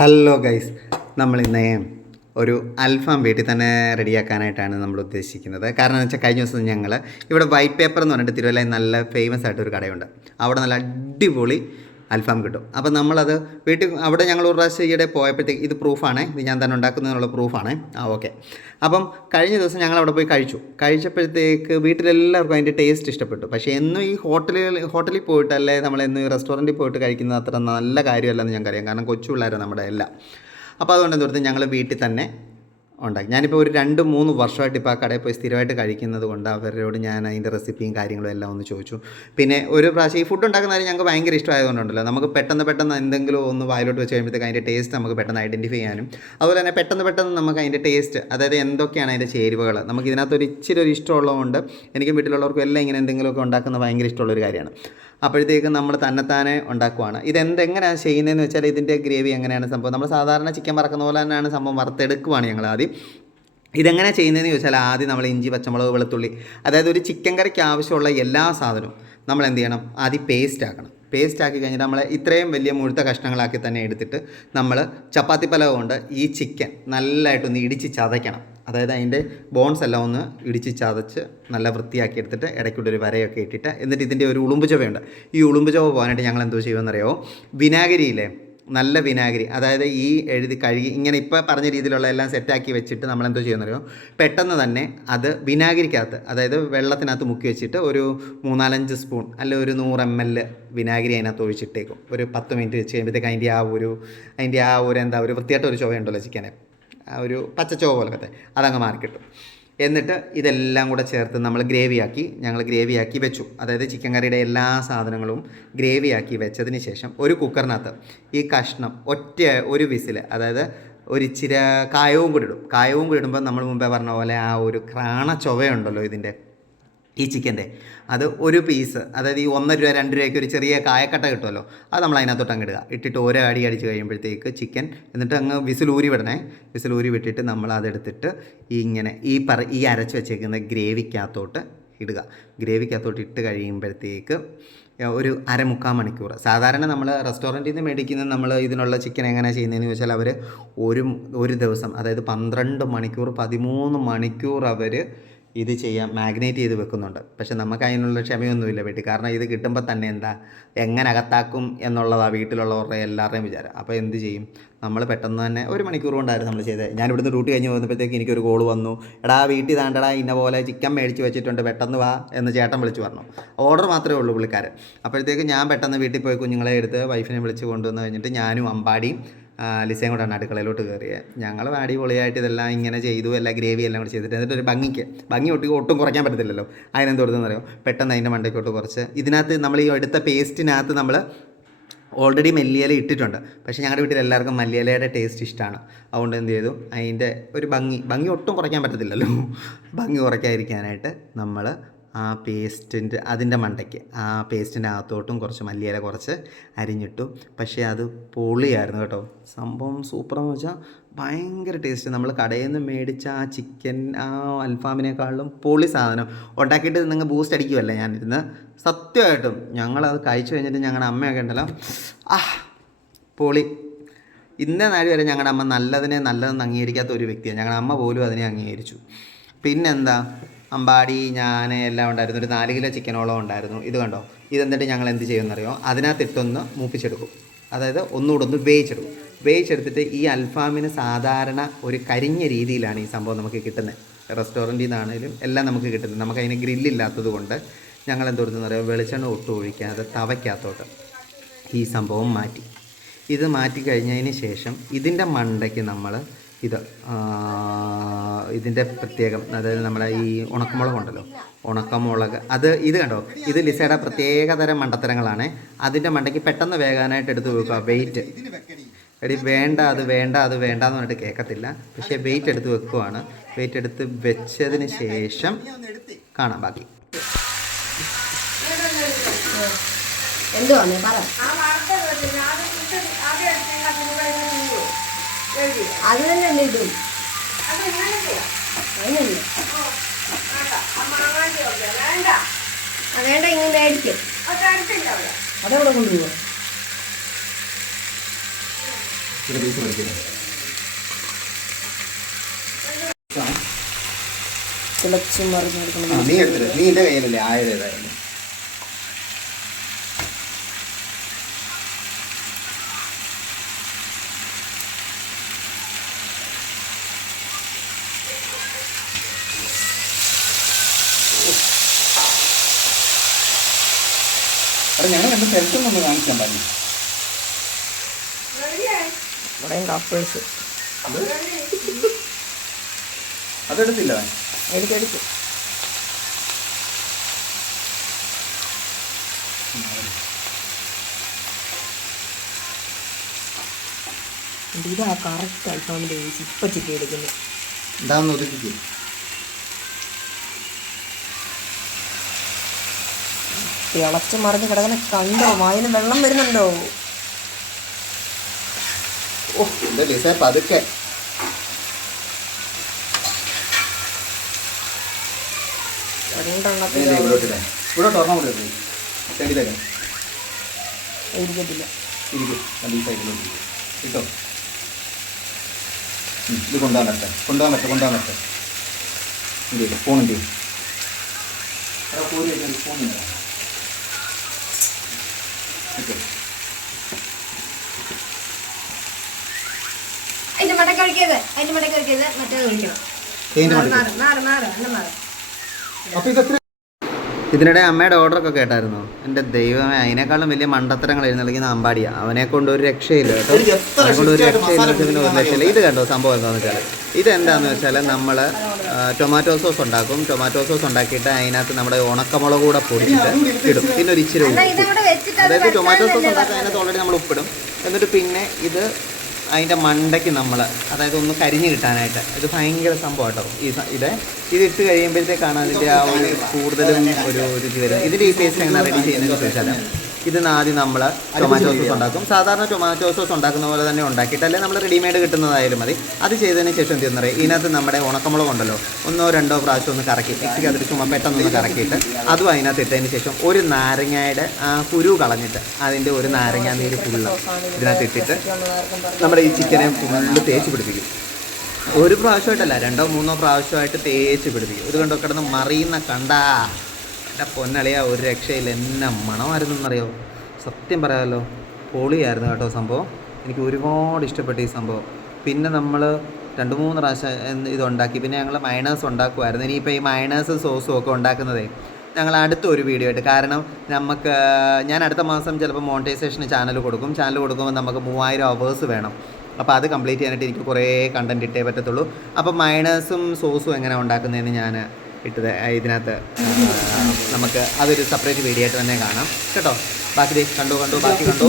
Hello guys, നമ്മളിന്ന് ഒരു അൽഫാം വീട്ടിൽ തന്നെ റെഡിയാക്കാനായിട്ടാണ് നമ്മൾ ഉദ്ദേശിക്കുന്നത്. കാരണം എന്ന് വെച്ചാൽ കഴിഞ്ഞ ദിവസം ഞങ്ങൾ ഇവിടെ വൈറ്റ് പേപ്പർ എന്ന് പറഞ്ഞിട്ട് തിരുവല്ലയിൽ നല്ല ഫേമസ് ആയിട്ടൊരു കടയുണ്ട്. അവിടെ നല്ല അടിപൊളി അൽഫാം കിട്ടും. അപ്പം നമ്മളത് വീട്ടിൽ അവിടെ ഞങ്ങൾ ഒരു പ്രാവശ്യം ഈയിടെ പോയപ്പോഴത്തേക്ക് ഇത് പ്രൂഫാണ്, ഇത് ഞാൻ തന്നെ ഉണ്ടാക്കുന്നതിനുള്ള പ്രൂഫാണ്. ഓക്കെ. അപ്പം കഴിഞ്ഞ ദിവസം ഞങ്ങൾ അവിടെ പോയി കഴിച്ചപ്പോഴത്തേക്ക് വീട്ടിലെല്ലാവർക്കും അതിൻ്റെ ടേസ്റ്റ് ഇഷ്ടപ്പെട്ടു. പക്ഷേ എന്നും ഈ ഹോട്ടലിൽ പോയിട്ടല്ലേ നമ്മളെന്നും ഈ റെസ്റ്റോറൻറ്റിൽ പോയിട്ട് കഴിക്കുന്നത് അത്ര നല്ല കാര്യമല്ലെന്ന് ഞങ്ങൾക്കറിയാം. കാരണം കൊച്ചു പിള്ളേരാണ് നമ്മുടെ എല്ലാം. അപ്പോൾ അതുകൊണ്ട് എന്ത് ഞങ്ങൾ വീട്ടിൽ തന്നെ ഉണ്ടാക്കി. ഞാനിപ്പോൾ ഒരു 2-3 വർഷമായിട്ട് ഇപ്പോൾ ആ കടയിൽ പോയി സ്ഥിരമായിട്ട് കഴിക്കുന്നത് കൊണ്ട് അവരോട് ഞാൻ അതിൻ്റെ റെസിപ്പിയും കാര്യങ്ങളും എല്ലാം ഒന്ന് ചോദിച്ചു. പിന്നെ ഒരു പ്രാവശ്യം ഈ ഫുഡ് ഉണ്ടാക്കുന്ന കാര്യം ഞങ്ങൾക്ക് ഭയങ്കര ഇഷ്ടമായതുകൊണ്ടുണ്ടല്ലോ, നമുക്ക് പെട്ടെന്ന് എന്തെങ്കിലും ഒന്ന് വായിലോട്ട് വെച്ച് കഴിയുമ്പോഴത്തേക്ക് അതിൻ്റെ ടേസ്റ്റ് നമുക്ക് പെട്ടെന്ന് ഐഡൻറ്റിഫൈ ചെയ്യാനും അതുപോലെ തന്നെ പെട്ടെന്ന് നമുക്ക് അതിൻ്റെ ടേസ്റ്റ്, അതായത് എന്തൊക്കെയാണ് അതിൻ്റെ ചേരുവകൾ, നമുക്ക് ഇതിനകത്ത് ഇച്ചിരി ഒരു ഇഷ്ടമുള്ളതുകൊണ്ട് എനിക്കും വീട്ടിലുള്ളവർക്കും എല്ലാം ഇങ്ങനെ എന്തെങ്കിലുമൊക്കെ ഉണ്ടാക്കുന്നത് ഭയങ്കര ഇഷ്ടമുള്ളൊരു കാര്യമാണ്. അപ്പോഴത്തേക്കും നമ്മൾ തന്നെത്താനെ ഉണ്ടാക്കുവാണ്. ഇതെങ്ങനെയാണ് ചെയ്യുന്നതെന്ന് വെച്ചാൽ ഇതിൻ്റെ ഗ്രേവി എങ്ങനെയാണ് സംഭവം, നമ്മൾ സാധാരണ ചിക്കൻ വറക്കുന്ന പോലെ തന്നെയാണ് സംഭവം. വറുത്തെടുക്കുവാണ് ഞങ്ങൾ ആദ്യം. ഇതെങ്ങനെ ചെയ്യുന്നതെന്ന് ചോദിച്ചാൽ ആദ്യം നമ്മൾ ഇഞ്ചി, പച്ചമുളക്, വെളുത്തുള്ളി, അതായത് ഒരു ചിക്കൻ കറിക്ക് ആവശ്യമുള്ള എല്ലാ സാധനവും നമ്മൾ എന്ത് ചെയ്യണം, ആദ്യം പേസ്റ്റ് ആക്കണം. പേസ്റ്റ് ആക്കി കഴിഞ്ഞിട്ട് നമ്മൾ ഇത്രയും വലിയ മുഴുത്ത കഷ്ണങ്ങളാക്കി തന്നെ എടുത്തിട്ട് നമ്മൾ ചപ്പാത്തി പലക കൊണ്ട് ഈ ചിക്കൻ നല്ലതായിട്ടൊന്ന് ഇടിച്ച് ചതയ്ക്കണം. അതായത് അതിൻ്റെ ബോൺസ് എല്ലാം ഒന്ന് ഇടിച്ച് ചതച്ച് നല്ല വൃത്തിയാക്കി എടുത്തിട്ട് ഇടയ്ക്കൂടെ ഒരു വരയൊക്കെ ഇട്ടിട്ട് എന്നിട്ട് ഇതിൻ്റെ ഒരു ഉളുമ്പ് ചുവയുണ്ട്. ഈ ഉളുമ്പ് ചുവ പോകാനായിട്ട് ഞങ്ങൾ എന്തോ ചെയ്യുമെന്നറിയാമോ, വിനാഗിരിയില്ലേ, നല്ല വിനാഗിരി, അതായത് ഈ കഴുകി ഇങ്ങനെ ഇപ്പോൾ പറഞ്ഞ രീതിയിലുള്ള എല്ലാം സെറ്റാക്കി വെച്ചിട്ട് നമ്മളെന്തോ ചെയ്യുമെന്നറിയോ, പെട്ടെന്ന് തന്നെ അത് വിനാഗിരിക്കകത്ത്, അതായത് വെള്ളത്തിനകത്ത് മുക്കി വെച്ചിട്ട് ഒരു 3-4 സ്പൂൺ അല്ല ഒരു 100 ml വിനാഗിരി അതിനകത്ത് ഒഴിച്ചിട്ടേക്കും. ഒരു 10 മിനിറ്റ് വെച്ച് കഴിയുമ്പോഴത്തേക്ക് അതിൻ്റെ ആ ഒരു എന്താ ഒരു വൃത്തിയായിട്ടൊരു ചുവയുണ്ടല്ലോ ചിക്കനെ, ആ ഒരു പച്ചച്ചോവ പോലത്തെ അതങ്ങ് മാറിക്കിട്ടും. എന്നിട്ട് ഇതെല്ലാം കൂടെ ചേർത്ത് ഞങ്ങൾ ഗ്രേവിയാക്കി വെച്ചു. അതായത് ചിക്കൻ കറിയുടെ എല്ലാ സാധനങ്ങളും ഗ്രേവിയാക്കി വെച്ചതിന് ശേഷം ഒരു കുക്കറിനകത്ത് ഈ കഷ്ണം ഒരു വിസിൽ, അതായത് ഒരിച്ചിരി കായവും കൂടി ഇടുമ്പോൾ നമ്മൾ മുമ്പേ പറഞ്ഞ പോലെ ആ ഒരു ക്രാണ ചൊവയുണ്ടല്ലോ ഇതിൻ്റെ ഈ ചിക്കൻ്റെ, അത് ഒരു പീസ്, അതായത് ഈ 1 രൂപ 2 രൂപയ്ക്ക് ഒരു ചെറിയ കായക്കട്ട കിട്ടുമല്ലോ, അത് നമ്മൾ അതിനകത്തോട്ട് അങ്ങ് ഇടുക. ഇട്ടിട്ട് ഓരോ അടിച്ച് കഴിയുമ്പോഴത്തേക്ക് ചിക്കൻ, എന്നിട്ട് അങ്ങ് വിസിലൂരി വിട്ടിട്ട് നമ്മൾ അതെടുത്തിട്ട് ഇങ്ങനെ ഈ അരച്ച് വെച്ചേക്കുന്ന ഗ്രേവിക്കകത്തോട്ട് ഇടുക. ഗ്രേവിക്കകത്തോട്ട് ഇട്ട് കഴിയുമ്പോഴത്തേക്ക് ഒരു 1/4 മണിക്കൂർ, സാധാരണ നമ്മൾ റെസ്റ്റോറൻറ്റിൽ നിന്ന് മേടിക്കുന്ന നമ്മൾ ഇതിനുള്ള ചിക്കൻ എങ്ങനെയാണ് ചെയ്യുന്നതെന്ന് ചോദിച്ചാൽ അവർ ഒരു ദിവസം, അതായത് 12 മണിക്കൂർ 13 മണിക്കൂർ അവർ ഇത് മാഗ്നേറ്റ് ചെയ്ത് വെക്കുന്നുണ്ട്. പക്ഷെ നമുക്ക് അതിനുള്ള ക്ഷമയൊന്നുമില്ല വീട്ടിൽ. കാരണം ഇത് കിട്ടുമ്പോൾ തന്നെ എങ്ങനെ അകത്താക്കും എന്നുള്ളതാണ് വീട്ടിലുള്ളവരുടെ എല്ലാവരുടെയും വിചാരം. അപ്പോൾ എന്ത് ചെയ്യും, നമ്മൾ പെട്ടെന്ന് തന്നെ 1 മണിക്കൂർ കൊണ്ടായിരുന്നു നമ്മൾ ചെയ്തത്. ഞാൻ ഇവിടുന്ന് ഡ്യൂട്ടി കഴിഞ്ഞ് വന്നപ്പോഴത്തേക്ക് എനിക്കൊരു കോൾ വന്നു, എടാ വീട്ടിൽ താണ്ടടാ ഇന്ന പോലെ ചിക്കൻ മേടിച്ച് വെച്ചിട്ടുണ്ട്, പെട്ടെന്ന് വാ എന്ന് ചേട്ടൻ വിളിച്ച് പറഞ്ഞു. ഓർഡർ മാത്രമേ ഉള്ളൂ പുള്ളിക്കാരൻ. അപ്പോഴത്തേക്ക് ഞാൻ പെട്ടെന്ന് വീട്ടിൽ പോയി കുഞ്ഞുങ്ങളെ എടുത്ത് വൈഫിനെ വിളിച്ച് കൊണ്ടുവന്ന് കഴിഞ്ഞിട്ട് ഞാനും അമ്പാടിയും ലിസയും കൂടെയാണ് അടുക്കളയിലോട്ട് കയറിയത്. ഞങ്ങൾ അടിപൊളിയായിട്ട് ഇതെല്ലാം ഇങ്ങനെ ചെയ്തു, എല്ലാ ഗ്രേവി എല്ലാം കൂടി ചെയ്തിട്ട് എന്നിട്ട് ഒരു ഭംഗി ഒട്ടും കുറയ്ക്കാൻ പറ്റത്തില്ലല്ലോ. അതിനെന്ത് കൊടുത്തെന്നറിയോ, പെട്ടെന്ന് അതിൻ്റെ മണ്ടയ്ക്കോട്ട് കുറച്ച് ഇതിനകത്ത് നമ്മൾ ഈ എടുത്ത പേസ്റ്റിനകത്ത് നമ്മൾ ഓൾറെഡി മല്ലിയില ഇട്ടിട്ടുണ്ട്. പക്ഷേ ഞങ്ങളുടെ വീട്ടിൽ എല്ലാവർക്കും മല്ലിയിലയുടെ ടേസ്റ്റ് ഇഷ്ടമാണ്. അതുകൊണ്ട് എന്ത് ചെയ്തു, അതിൻ്റെ ഒരു ഭംഗി ഒട്ടും കുറയ്ക്കാൻ പറ്റത്തില്ലല്ലോ. ഭംഗി കുറയ്ക്കാതിരിക്കാനായിട്ട് നമ്മൾ ആ അതിൻ്റെ മണ്ടയ്ക്ക് ആ പേസ്റ്റിൻ്റെ അകത്തോട്ടും കുറച്ച് മല്ലിയില കുറച്ച് അരിഞ്ഞിട്ടു. പക്ഷേ അത് പൊളിയായിരുന്നു കേട്ടോ, സംഭവം സൂപ്പറെന്ന് വെച്ചാൽ ഭയങ്കര ടേസ്റ്റ്. നമ്മൾ കടയിൽ നിന്ന് മേടിച്ച ആ ചിക്കൻ ആ അൽഫാമിനേക്കാളും പൊളി സാധനം. ഉണ്ടാക്കിയിട്ട് നിങ്ങൾ ബൂസ്റ്റ് അടിക്കുമല്ലേ ഞാനിരുന്ന്, സത്യമായിട്ടും ഞങ്ങളത് കഴിച്ചു കഴിഞ്ഞിട്ട് ഞങ്ങളുടെ അമ്മയൊക്കെ ഉണ്ടല്ലോ, പൊളി. ഇന്നേ നാഴി വരെ ഞങ്ങളുടെ അമ്മ നല്ലതെന്ന് അംഗീകരിക്കാത്ത ഒരു വ്യക്തിയാണ്. ഞങ്ങളുടെ അമ്മ പോലും അതിനെ അംഗീകരിച്ചു. പിന്നെന്താ, അമ്പാടി ഞാൻ എല്ലാം ഉണ്ടായിരുന്നു. ഒരു 4 കിലോ ചിക്കനോളം ഉണ്ടായിരുന്നു. ഇത് കണ്ടോ, ഇതെന്നിട്ട് ഞങ്ങൾ എന്ത് ചെയ്യുമെന്നറിയോ, അതിനകത്തിട്ടൊന്ന് മൂപ്പിച്ചെടുക്കും. അതായത് ഒന്നുകൂടെ ഒന്ന് വേവിച്ചെടുത്തിട്ട് ഈ അൽഫാമിന് സാധാരണ ഒരു കരിഞ്ഞ രീതിയിലാണ് ഈ സംഭവം നമുക്ക് കിട്ടുന്നത്. റെസ്റ്റോറൻറ്റിൽ നിന്നാണെങ്കിലും എല്ലാം നമുക്ക് കിട്ടുന്നത്. നമുക്കതിന് ഗ്രില്ലില്ലാത്തത് കൊണ്ട് ഞങ്ങൾ എന്ത് കൊടുത്തെന്നറിയോ, വെളിച്ചെണ്ണ ഒട്ടും ഒഴിക്കാതെ തവയ്ക്കകത്തോട്ട് ഈ സംഭവം മാറ്റി കഴിഞ്ഞതിന് ശേഷം ഇതിൻ്റെ മണ്ടയ്ക്ക് നമ്മൾ ഇതിൻ്റെ പ്രത്യേകം, അതായത് നമ്മുടെ ഈ ഉണക്കമുളക് ഇത് കണ്ടോ, ഇത് ലിസയുടെ പ്രത്യേകതരം മണ്ടത്തരങ്ങളാണ്. അതിൻ്റെ മണ്ടയ്ക്ക് പെട്ടെന്ന് വേകാനായിട്ട് എടുത്ത് വെക്കുക. വെയിറ്റ് വേണ്ട എന്ന് പറഞ്ഞിട്ട് കേൾക്കത്തില്ല. പക്ഷേ വെയിറ്റ് എടുത്ത് വെക്കുവാണ്. വെയിറ്റ് എടുത്ത് വെച്ചതിന് ശേഷം കാണാം ബാക്കി. അത് തന്നെ ഇടും. വേണ്ട ഇങ്ങനെ മേടിക്കും, അതെവിടെ കൊണ്ടുപോകും. ഇവിടെ പീസ് പഠിക്കില്ല തിളച്ചും മറിഞ്ഞു കൊടുക്കണം. നീ എടുത്തിട്ട് നീ എൻ്റെ കയ്യിലല്ലേ ആയത് ഏതായാലും. അവിടെ ഞങ്ങൾ രണ്ട് സ്ഥലത്തും ഒന്ന് കാണിക്കാൻ പാടില്ല. ഇവിടെയും കപ്പിൾസ് അതെടുത്തില്ല എടുത്തെടുത്ത്. ഇതാ കറക്റ്റ് അൽഫാമിൻ്റെ ഇപ്പം ചിക്കൻ എടുക്കുന്നത്. എന്താണെന്ന് ഒതുക്കിക്കും. തിളച്ച് മറിഞ്ഞ് കിടക്കുന്ന കണ്ടോ? വായിന് വെള്ളം വരുന്നുണ്ടോ? ഓ എൻ്റെ ലിസേ പതുക്കെ. രണ്ടെണ്ണത്തിൽ ഇവിടോട്ട് ഓർമ്മ കൂടെ സൈഡിലേക്ക് ഇരിക്കത്തില്ല. ഇരിക്കും. ഈ സൈഡിലോട്ട് കിട്ടോ. ഇത് കൊണ്ടുപോകാൻ പറ്റേ എന്ത് ചെയ്യും? സ്പൂൺ എന്ത് ചെയ്യും? Spoon okay. അതിന്റെ മടക്ക കളിക്കരുത്, മറ്റേത് കളിക്കണം. അപ്പോൾ ഇതെത്ര? ഇതിനിടെ അമ്മയുടെ ഓർഡറൊക്കെ കേട്ടായിരുന്നോ? എൻ്റെ ദൈവമേ, അതിനേക്കാളും വലിയ മണ്ടത്തരങ്ങൾ എഴുന്നള്ളിക്കുന്ന അമ്പാടിയാണ്. അവനെ കൊണ്ട് ഒരു രക്ഷയില്ല കേട്ടോ. അവനെ കൊണ്ട് ഒരു രക്ഷയില്ല. പിന്നെ ഒരു രക്ഷയില്ല. ഇത് കണ്ടോ സംഭവം എന്താണെന്ന് വെച്ചാൽ, ഇതെന്താണെന്ന് വെച്ചാൽ നമ്മൾ ടൊമാറ്റോ സോസ് ഉണ്ടാക്കും. ടൊമാറ്റോ സോസ് ഉണ്ടാക്കിയിട്ട് അതിനകത്ത് നമ്മുടെ ഉണക്കമുളക് കൂടെ പൊടിച്ചിട്ട് ഇടും. പിന്നെ ഒരു ഇച്ചിരി ഉപ്പ്. അതായത് ടൊമാറ്റോ സോസ് ഉണ്ടാക്കാൻ അതിനകത്ത് ഓൾറെഡി നമ്മൾ ഉപ്പിടും. എന്നിട്ട് പിന്നെ ഇത് അതിൻ്റെ മണ്ടയ്ക്ക് നമ്മൾ, അതായത് ഒന്ന് കരിഞ്ഞ് കിട്ടാനായിട്ട്, ഇത് ഭയങ്കര സംഭവം കേട്ടോ. ഇതിട്ട് കഴിയുമ്പോഴത്തേക്കാണ് അതിൻ്റെ ആ ഒരു കൂടുതലും ഒരു രുചി വരുന്നത്. ഇതിൻ്റെ ഈ പേസ്റ്റ് എങ്ങനെ റെഡി ചെയ്യുന്നതെന്ന് ചോദിച്ചാൽ, ഇതിന് ആദ്യം നമ്മൾ ടൊമാറ്റോ സോസ് ഉണ്ടാക്കും. സാധാരണ ടൊമാറ്റോ സോസ് ഉണ്ടാക്കുന്ന പോലെ തന്നെ ഉണ്ടാക്കിയിട്ട്, അല്ലെങ്കിൽ നമ്മൾ റെഡിമെയ്ഡ് കിട്ടുന്നതായാലും മതി. അത് ചെയ്തതിന് ശേഷം എന്ത് ചെയ്യുന്ന പറയുക, ഇതിനകത്ത് നമ്മുടെ ഉണക്കമുളക് ഉണ്ടല്ലോ, 1-2 പ്രാവശ്യം ഒന്ന് കറക്കി മിക്സിക്ക് അതിൽ ചുമ്മാ പെട്ടെന്നൊന്ന് കറക്കിയിട്ട് അതും അതിനകത്ത് ഇട്ടതിന് ശേഷം ഒരു നാരങ്ങയുടെ ആ കുരു കളഞ്ഞിട്ട് അതിൻ്റെ ഒരു നാരങ്ങ നീര് ഫുള്ള് ഇതിനകത്ത് ഇട്ടിട്ട് നമ്മുടെ ഈ ചിക്കനെ ഫുള്ള് തേച്ച് പിടിപ്പിക്കും. ഒരു പ്രാവശ്യമായിട്ടല്ല, 2-3 പ്രാവശ്യമായിട്ട് തേച്ച് പിടിപ്പിക്കും. ഇത് കണ്ടോ കിടന്ന് മറിയുന്ന കണ്ടാ എൻ്റെ പൊന്നളിയാ, ഒരു രക്ഷയില്ല. എന്നെ മണമായിരുന്നു എന്നറിയോ? സത്യം പറയാമല്ലോ, പൊളിയായിരുന്നു കേട്ടോ സംഭവം. എനിക്ക് ഒരുപാട് ഇഷ്ടപ്പെട്ടു ഈ സംഭവം. പിന്നെ നമ്മൾ 2-3 പ്രാവശ്യം ഇതുണ്ടാക്കി. പിന്നെ ഞങ്ങൾ മയണേഴ്സ് ഉണ്ടാക്കുമായിരുന്നു. ഇനിയിപ്പോൾ ഈ മയണേഴ്സും സോസും ഒക്കെ ഉണ്ടാക്കുന്നതേ ഞങ്ങൾ അടുത്തൊരു വീഡിയോ ആയിട്ട്, കാരണം ഞാൻ അടുത്ത മാസം ചിലപ്പോൾ മോണിറ്റൈസേഷന് ചാനൽ കൊടുക്കുമ്പോൾ നമുക്ക് 3000 അവേഴ്സ് വേണം. അപ്പോൾ അത് കംപ്ലീറ്റ് ചെയ്യാനായിട്ട് എനിക്ക് കുറേ കണ്ടൻറ്റ് ഇട്ടേ പറ്റത്തുള്ളൂ. അപ്പോൾ മയണേഴ്സും സോസും എങ്ങനെ ഉണ്ടാക്കുന്നതെന്ന് ഞാൻ ഇട്ടത് ഇതിനകത്ത് നമുക്ക് അതൊരു സെപ്പറേറ്റ് വീഡിയോ ആയിട്ട് തന്നെ കാണാം കേട്ടോ. ബാക്കി കണ്ടു ബാക്കി കണ്ടു.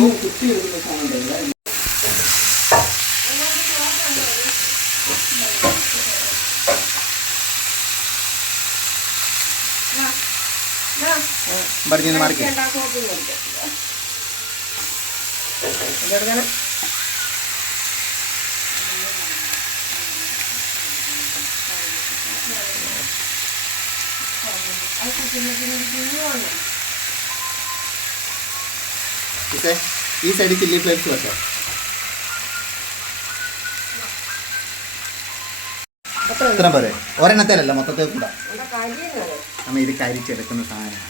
പറഞ്ഞു മാറി ഈ സൈഡ് ചില്ലി ഫ്ലേക്സ് വെച്ചോ. ഇത്ര പോരെ? ഒരെണ്ണത്തിലല്ല, മൊത്തത്തിൽ കൂടാ. അമ്മ ഇത് കരിച്ചെടുക്കുന്ന സാധനം.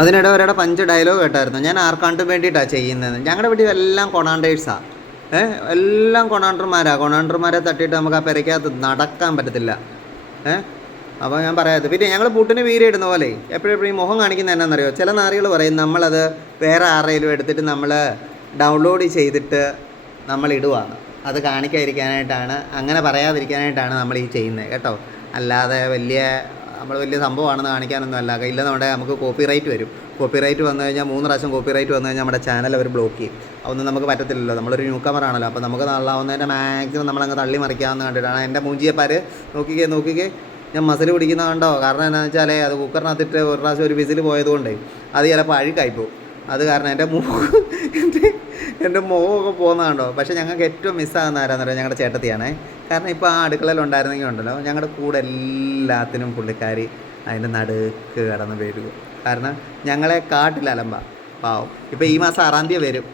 അതിനിടെ ഒരാടെ പഞ്ച് ഡയലോഗ് കേട്ടായിരുന്നു. ഞാൻ ആർക്കാണ്ട് വേണ്ടിയിട്ടാണ് ചെയ്യുന്നത്. ഞങ്ങളുടെ വീട്ടിൽ എല്ലാം കൊണാണ്ടേഴ്സാണ്. എല്ലാം കൊണാണ്ടർമാരെ തട്ടിയിട്ട് നമുക്ക് ആ പെരയ്ക്കകത്ത് നടക്കാൻ പറ്റത്തില്ല. അപ്പോൾ ഞാൻ പറയാതെ, പിന്നെ ഞങ്ങൾ പുട്ടിന് വീര ഇടുന്ന പോലെ എപ്പോഴും ഈ മുഖം കാണിക്കുന്നത് എന്നാണെന്നറിയോ? ചില നാറികൾ പറയും നമ്മളത് വേറെ ആരെങ്കിലും എടുത്തിട്ട് നമ്മൾ ഡൗൺലോഡ് ചെയ്തിട്ട് നമ്മൾ ഇടുവാണ്. അത് കാണിക്കാതിരിക്കാനായിട്ടാണ്, അങ്ങനെ പറയാതിരിക്കാനായിട്ടാണ് നമ്മൾ ഈ ചെയ്യുന്നത് കേട്ടോ. അല്ലാതെ നമ്മൾ വലിയ സംഭവമാണെന്ന് കാണിക്കാനൊന്നും അല്ല. ഇല്ല, നമുക്ക് കോപ്പിറൈറ്റ് വരും. കോപ്പിറൈറ്റ് വന്നു കഴിഞ്ഞാൽ 3 പ്രാവശ്യം കോപ്പിറൈറ്റ് വന്നു കഴിഞ്ഞാൽ നമ്മുടെ ചാനൽ അവർ ബ്ലോക്ക് ചെയ്യും. അതൊന്നും നമുക്ക് പറ്റത്തില്ലല്ലോ. നമ്മളൊരു ന്യൂ കമറാണല്ലോ. അപ്പോൾ നമുക്ക് നല്ലാവുന്നതിൻ്റെ മാക്സിമം നമ്മളങ്ങ് തള്ളി മറിക്കാമെന്ന് കണ്ടിട്ടാണ്. എൻ്റെ മൂഞ്ചിയപ്പാർ നോക്കിക്കേ ഞാൻ മസിൽ പിടിക്കുന്ന കണ്ടോ? കാരണം എന്താണെന്ന് വെച്ചാൽ അത് കുക്കറിനകത്തിട്ട് ഒരു പ്രാവശ്യം ഒരു വിസിൽ പോയതുകൊണ്ട് അത് ചിലപ്പോൾ അഴുക്കായിപ്പോവും. അത് കാരണം എൻ്റെ മുഖമൊക്കെ പോകുന്നതുണ്ടോ. പക്ഷേ ഞങ്ങൾക്ക് ഏറ്റവും മിസ്സാകുന്ന ആരാന്ന് പറയുക ഞങ്ങളുടെ ചേട്ടത്തിയാണേ. കാരണം ഇപ്പോൾ ആ അടുക്കളയിൽ ഉണ്ടായിരുന്നെങ്കിൽ ഉണ്ടല്ലോ, ഞങ്ങളുടെ കൂടെ എല്ലാത്തിനും പുള്ളിക്കാരി അതിൻ്റെ നടുക്ക് കടന്ന് വരും. കാരണം ഞങ്ങളെ കാട്ടിൽ അലമ്പ പാവം. ഇപ്പോൾ ഈ മാസം 6-ാം തീയതി വരും.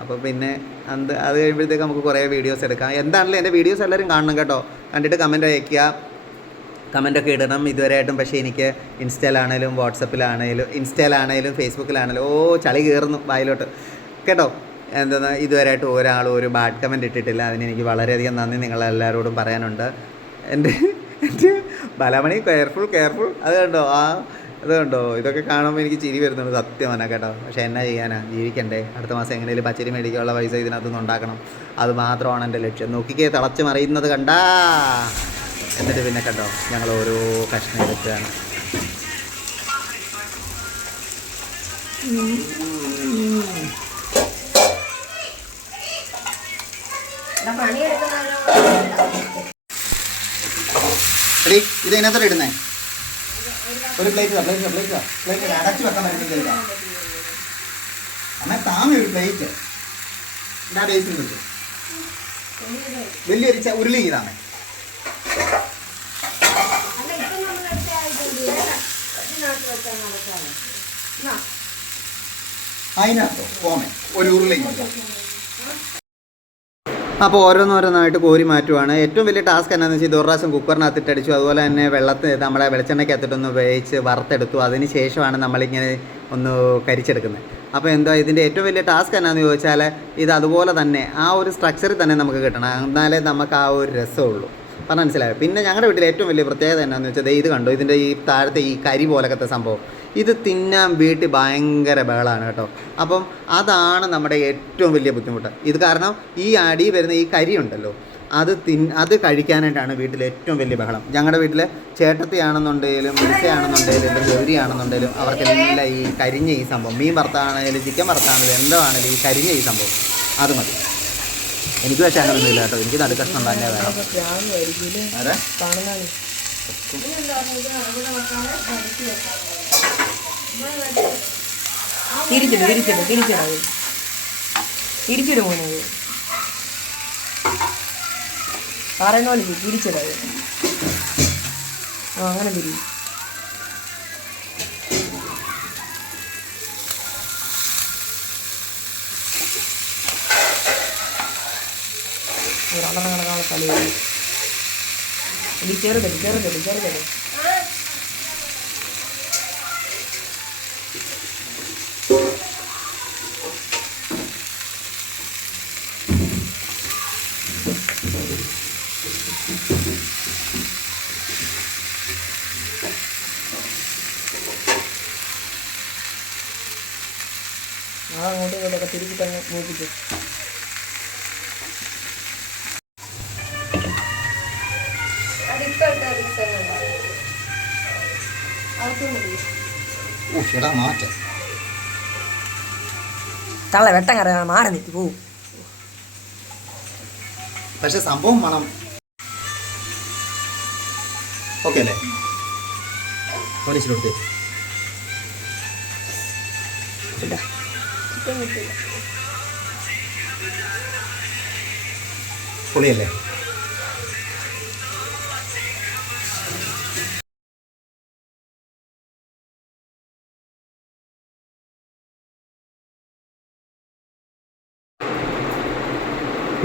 അപ്പോൾ പിന്നെ അത് കഴിയുമ്പോഴത്തേക്ക് നമുക്ക് കുറേ വീഡിയോസ് എടുക്കാം. എന്താണെങ്കിലും എൻ്റെ വീഡിയോസ് എല്ലാവരും കാണണം കേട്ടോ. കണ്ടിട്ട് കമൻറ്റ് അയയ്ക്കുക, കമൻറ്റൊക്കെ ഇടണം. ഇതുവരെയായിട്ടും പക്ഷേ എനിക്ക് ഇൻസ്റ്റയിലാണേലും ഇൻസ്റ്റയിലാണേലും ഫേസ്ബുക്കിലാണേലും ചളി കയറുന്നു വായിലോട്ട് കേട്ടോ. എന്തെന്ന് ഇതുവരെയായിട്ട് ഒരാളും ഒരു ബാഡ് കമൻറ്റ് ഇട്ടിട്ടില്ല. അതിനെനിക്ക് വളരെയധികം നന്ദി നിങ്ങളെല്ലാവരോടും പറയാനുണ്ട്. എൻ്റെ ബലമണി കെയർഫുൾ അത് കണ്ടോ ഇതൊക്കെ കാണുമ്പോൾ എനിക്ക് ചിരി വരുന്നുണ്ട് സത്യമാണ് കേട്ടോ. പക്ഷേ എന്നാ ചെയ്യാനാ, ജീവിക്കണ്ടേ. അടുത്ത മാസം എങ്ങനെയും പച്ചരി മേടിക്കാനുള്ള പൈസ ഇതിനകത്തുനിന്ന് ഉണ്ടാക്കണം. അത് മാത്രമാണ് എൻ്റെ ലക്ഷ്യം. നോക്കിക്കേ തിളച്ച് മറിയുന്നത് കണ്ടാ. എന്നിട്ട് പിന്നെ കേട്ടോ ഞങ്ങൾ ഓരോ കഷ്ണം എടുക്കുകയാണ്. എടീ ഇത് ഇതിനകത്തോടെ ഇടുന്നേ. ഒരു പ്ലേറ്റ് അടച്ചു വെക്കാൻ പറ്റുന്നില്ല. എന്നാൽ താമര ഒരു പ്ലേറ്റ് എൻ്റെ ബേസിൽ വെച്ചു വലിയൊരു ഉരുളി ഇതാണ്. അതിനകത്തോ പോമേ ഒരു ഉരുളി. അപ്പോൾ ഓരോന്നോരോന്നായിട്ട് കോരി മാറ്റുവാണ്. ഏറ്റവും വലിയ ടാസ്ക് എന്നാന്ന് വെച്ചാൽ ഇത് ഒരു പ്രാവശ്യം കുക്കറിനകത്തിട്ടടിച്ചു. അതുപോലെ തന്നെ നമ്മളെ വെളിച്ചെണ്ണയ്ക്കകത്തിട്ടൊന്ന് വേവിച്ച് വറുത്തെടുത്തു. അതിന് ശേഷമാണ് നമ്മളിങ്ങനെ ഒന്ന് കരിച്ചെടുക്കുന്നത്. അപ്പോൾ എന്തോ ഇതിൻ്റെ ഏറ്റവും വലിയ ടാസ്ക് എന്നാന്ന് ചോദിച്ചാൽ ഇത് അതുപോലെ തന്നെ ആ ഒരു സ്ട്രക്ചറിൽ തന്നെ നമുക്ക് കിട്ടണം. എന്നാലേ നമുക്ക് ആ ഒരു രസമുള്ളൂ. പറഞ്ഞാൽ മനസ്സിലായോ? പിന്നെ ഞങ്ങളുടെ വീട്ടിൽ ഏറ്റവും വലിയ പ്രത്യേകത എന്നാന്ന് വെച്ചാൽ ഇത് കണ്ടോ, ഇതിൻ്റെ ഈ താഴത്തെ ഈ കരി പോലത്തെ സംഭവം ഇത് തിന്നാൻ വീട്ടിൽ ഭയങ്കര ബഹളമാണ് കേട്ടോ. അപ്പം അതാണ് നമ്മുടെ ഏറ്റവും വലിയ ബുദ്ധിമുട്ട്. ഇത് കാരണം ഈ അടി വരുന്ന ഈ കരി ഉണ്ടല്ലോ അത് കഴിക്കാനായിട്ടാണ് വീട്ടിൽ ഏറ്റവും വലിയ ബഹളം. ഞങ്ങളുടെ വീട്ടിൽ ചേട്ടത്തിയാണെന്നുണ്ടെങ്കിലും മിസ്സയാണെന്നുണ്ടെങ്കിലും ഗൗരിയാണെന്നുണ്ടെങ്കിലും അവർക്കെല്ലാം ഈ കരിഞ്ഞ ഈ സംഭവം, മീൻ വറുത്താണെങ്കിലും ചിക്കൻ വറുത്താണെങ്കിലും എന്തോ ആണെങ്കിലും ഈ കരിഞ്ഞ ഈ സംഭവം അത് മതി. എനിക്ക് പക്ഷേ അങ്ങനെയൊന്നും ഇല്ല കേട്ടോ. എനിക്ക് നടുക്കഷ്ണം തന്നെ വേണം. അതെ തിരിച്ചിടും മോനെ. പറയുന്ന പോലെ തിരിച്ചിടാം. അങ്ങനെ തിരി. കണക്കാണ് കളി. ചെറുതടി. അങ്ങോട്ടും ഇങ്ങോട്ടൊക്കെ തിരിച്ചിട്ടങ്ങ് മൂപ്പിച്ചു. തള്ള വെട്ടം കറിയാൻ മാറി നിൽക്കി പോവും. പക്ഷെ സംഭവം മണം ഓക്കെ അല്ലേ? പോലീസിലോട്ട് പൊളിയല്ലേ?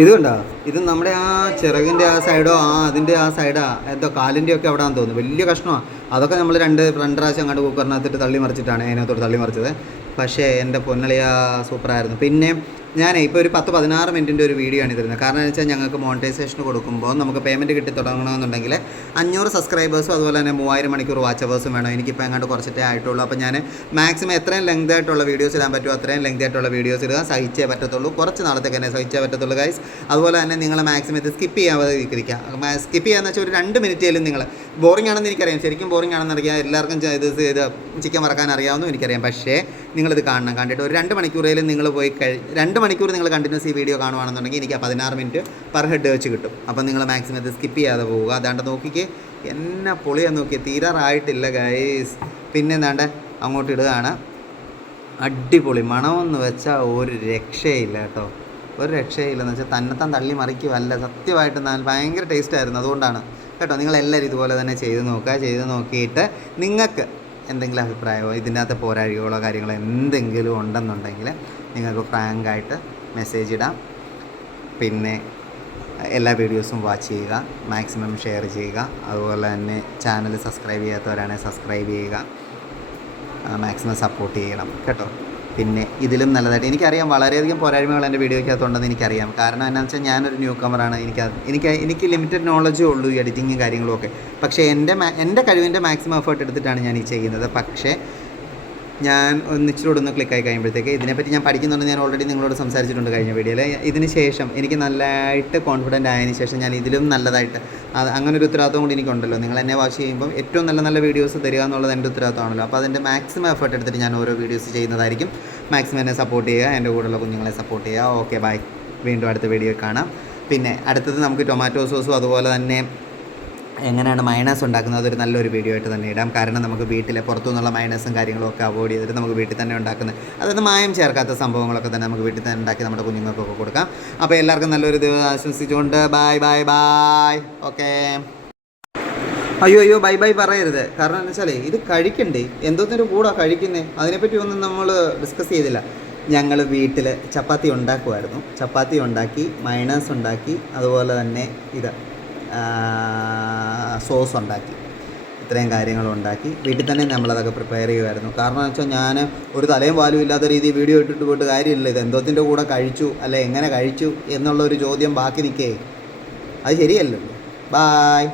ഇത് കണ്ടോ, ഇത് നമ്മുടെ ആ ചിറകിൻ്റെ ആ സൈഡോ അതിൻ്റെ ആ സൈഡാ എന്തോ കാലിൻ്റെ ഒക്കെ അവിടെ ആണെന്ന് തോന്നുന്നു. വലിയ കഷ്ണമാണ്. അതൊക്കെ നമ്മൾ രണ്ട് പ്രാവശ്യം അങ്ങോട്ട് കുക്കറിനകത്തിട്ട് തള്ളി മറിച്ചിട്ടാണ് അതിനകത്തോട്ട് തള്ളി മറിച്ചത്. പക്ഷേ എൻ്റെ പൊന്നളിയ സൂപ്പറായിരുന്നു. പിന്നെ ഞാൻ ഇപ്പോൾ ഒരു 10-16 മിനിറ്റിൻ്റെ ഒരു വീഡിയോ ആണ് തരുന്നത്. കാരണം എന്ന് വെച്ചാൽ ഞങ്ങൾക്ക് മോണിറ്റൈസേഷൻ കൊടുക്കുമ്പോൾ നമുക്ക് പേയ്മെൻറ്റ് കിട്ടി തുടങ്ങണമെന്നുണ്ടെങ്കിൽ 500 സബ്സ്ക്രൈബേഴ്സും അതുപോലെ തന്നെ 3000 മണിക്കൂർ വാച്ച് അവേഴ്സും വേണം. എനിക്കിപ്പോൾ എങ്ങാണ്ട് കുറച്ചിട്ടേ ആയിട്ടുള്ളൂ. അപ്പോൾ ഞാൻ മാക്സിമം എത്രയും ലെങ്ത് ആയിട്ടുള്ള വീഡിയോസ് ഇടാൻ പറ്റുമോ അത്രയും ലെങ്ത് ആയിട്ടുള്ള വീഡിയോസ് ഇടുക. സഹിച്ചേ പറ്റത്തുള്ളൂ, കുറച്ച് നാളത്തേക്ക് തന്നെ സഹിച്ചേ പറ്റത്തുള്ളൂ ഗൈസ്. അതുപോലെ തന്നെ നിങ്ങൾ മാക്സിമം ഇത് സ്കിപ്പ് ചെയ്യാതെ ഇരിക്കുക. സ്കിപ്പ് ചെയ്യാന്ന് വെച്ചാൽ ഒരു 2 മിനിറ്റേലും നിങ്ങൾ ബോറിംഗ് ആണെന്ന് എനിക്കറിയാം, ശരിക്കും ബോറിംഗ് ആണെന്ന് അറിയാം. എല്ലാവർക്കും ഇത് ചിക്കൻ വറക്കാൻ അറിയാവുന്നതും എനിക്കറിയാം. പക്ഷേ നിങ്ങളിത് കാണണം. കണ്ടിട്ട് ഒരു 2 മണിക്കൂറിലും നിങ്ങൾ പോയി 2 മണിക്കൂർ നിങ്ങൾ കണ്ടിന്യൂസ് ഈ വീഡിയോ കാണുവാണെന്നുണ്ടെങ്കിൽ എനിക്ക് 16 മിനിറ്റ് പെർ ഹെഡ് വെച്ച് കിട്ടും. അപ്പം നിങ്ങൾ മാക്സിമം ഇത് സ്കിപ്പ് ചെയ്യാതെ പോവുക. അതാണ്ട് നോക്കിക്കേ എന്നെ പൊളിയാന്ന് നോക്കിയേ, തീരാറായിട്ടില്ല ഗൈസ്. പിന്നെ എന്താണ്ട് അങ്ങോട്ട് ഇടുകയാണ്. അടിപൊളി മണമെന്ന് വെച്ചാൽ ഒരു രക്ഷയില്ല കേട്ടോ, ഒരു രക്ഷയില്ലെന്ന് വെച്ചാൽ തന്നെത്താൻ തള്ളി മറിക്കുമല്ല. സത്യമായിട്ട് ഭയങ്കര ടേസ്റ്റായിരുന്നു. അതുകൊണ്ടാണ് കേട്ടോ. നിങ്ങളെല്ലാവരും ഇതുപോലെ തന്നെ ചെയ്ത് നോക്കുക. ചെയ്ത് നോക്കിയിട്ട് നിങ്ങൾക്ക് എന്തെങ്കിലും അഭിപ്രായമോ ഇതിനകത്ത് പോരാഴികളോ കാര്യങ്ങളോ എന്തെങ്കിലും ഉണ്ടെന്നുണ്ടെങ്കിൽ നിങ്ങൾക്ക് ഫ്രാങ്കായിട്ട് മെസ്സേജ് ഇടാം. പിന്നെ എല്ലാ വീഡിയോസും വാച്ച് ചെയ്യുക, മാക്സിമം ഷെയർ ചെയ്യുക. അതുപോലെ തന്നെ ചാനൽ സബ്സ്ക്രൈബ് ചെയ്യാത്തവരാണെങ്കിൽ സബ്സ്ക്രൈബ് ചെയ്യുക, മാക്സിമം സപ്പോർട്ട് ചെയ്യണം കേട്ടോ. പിന്നെ ഇതിലും നല്ലതായിട്ട് എനിക്കറിയാം വളരെയധികം പോരായ്മകൾ എൻ്റെ വീഡിയോയ്ക്കകത്തുണ്ടെന്ന് എനിക്കറിയാം. കാരണം എന്താണെന്ന് വെച്ചാൽ ഞാനൊരു ന്യൂ കമറാണ്. എനിക്ക് ലിമിറ്റഡ് നോളജേ ഉള്ളൂ ഈ എഡിറ്റിങ്ങും കാര്യങ്ങളും ഒക്കെ. പക്ഷേ എൻ്റെ കഴിവിൻ്റെ മാക്സിമം എഫേർട്ട് എടുത്തിട്ടാണ് ഞാൻ ഈ ചെയ്യുന്നത്. പക്ഷേ ഞാൻ ഒന്നിച്ചിലൂടെ ക്ലിക്കായി കഴിയുമ്പോഴത്തേക്ക് ഇതിനെപ്പറ്റി ഞാൻ പഠിക്കുന്നുണ്ട്. ഞാൻ ഓൾറെഡി നിങ്ങളോട് സംസാരിച്ചിട്ടുണ്ട് കഴിഞ്ഞ വീഡിയോയിൽ. ഇതിന് ശേഷം എനിക്ക് നല്ലതായിട്ട് കോൺഫിഡൻ്റ് ആയതിനു ശേഷം ഞാൻ ഇതിലും നല്ലതായിട്ട് അങ്ങനെ ഒരു ഉത്തരവാദിത്വം കൂടി എനിക്കുണ്ടല്ലോ. നിങ്ങൾ എന്നെ വാച്ച് ചെയ്യുമ്പം ഏറ്റവും നല്ല നല്ല വീഡിയോസ് തരിക എന്നുള്ളത് എൻ്റെ ഉത്തരവാദിത്തമാണല്ലോ. അപ്പോൾ അതിൻ്റെ മാക്സിമം എഫേർട്ട് എടുത്തിട്ട് ഞാൻ ഓരോ വീഡിയോസ് ചെയ്യുന്നതായിരിക്കും. മാക്സിമം എന്നെ സപ്പോർട്ട് ചെയ്യുക, എൻ്റെ കൂടെയുള്ള കുഞ്ഞുങ്ങളെ സപ്പോർട്ട് ചെയ്യുക. Okay, bye. വീണ്ടും അടുത്ത വീഡിയോ കാണാം. പിന്നെ അടുത്തത് നമുക്ക് ടൊമാറ്റോ സോസും അതുപോലെ തന്നെ എങ്ങനെയാണ് മയണൈസ് ഉണ്ടാക്കുന്നത് അതൊരു നല്ലൊരു വീഡിയോ ആയിട്ട് തന്നെ ഇടാം. കാരണം നമുക്ക് വീട്ടിലെ പുറത്തുനിന്നുള്ള മയണൈസും കാര്യങ്ങളും ഒക്കെ അവോയ്ഡ് ചെയ്തിട്ട് നമുക്ക് വീട്ടിൽ തന്നെ ഉണ്ടാക്കുന്ന, അതായത് മായം ചേർക്കാത്ത സംഭവങ്ങളൊക്കെ തന്നെ നമുക്ക് വീട്ടിൽ തന്നെ ഉണ്ടാക്കി നമ്മുടെ കുഞ്ഞുങ്ങൾക്കൊക്കെ കൊടുക്കാം. അപ്പോൾ എല്ലാവർക്കും നല്ലൊരു ദിവസം ആശംസിച്ചുകൊണ്ട് ബായ് ബായ് ബായ്. ഓക്കെ. അയ്യോ ബൈ ബൈ പറയരുത്. കാരണം എന്താ വെച്ചാൽ ഇത് കഴിക്കണ്ടേ, എന്തോന്നൊരു കൂടാ കഴിക്കുന്നത്, അതിനെപ്പറ്റി ഒന്നും നമ്മൾ ഡിസ്കസ് ചെയ്തില്ല. ഞങ്ങൾ വീട്ടിൽ ചപ്പാത്തി ഉണ്ടാക്കുമായിരുന്നു. ചപ്പാത്തി ഉണ്ടാക്കി, മയണൈസ് ഉണ്ടാക്കി, അതുപോലെ തന്നെ ഇത് സോസ് ഉണ്ടാക്കി. ഇത്രയും കാര്യങ്ങളുണ്ടാക്കി വീട്ടിൽ തന്നെ നമ്മളതൊക്കെ പ്രിപ്പയർ ചെയ്യുമായിരുന്നു. കാരണം എന്ന് വെച്ചാൽ ഞാൻ ഒരു തലയും വാലും ഇല്ലാത്ത രീതിയിൽ വീഡിയോ ഇട്ടിട്ട് പോയിട്ട് കാര്യമില്ല. ഇത് എന്തോത്തിൻ്റെ കൂടെ കഴിച്ചു അല്ലെ എങ്ങനെ കഴിച്ചു എന്നുള്ളൊരു ചോദ്യം ബാക്കി നിൽക്കേ, അത് ശരിയല്ലല്ലോ. ബായ്.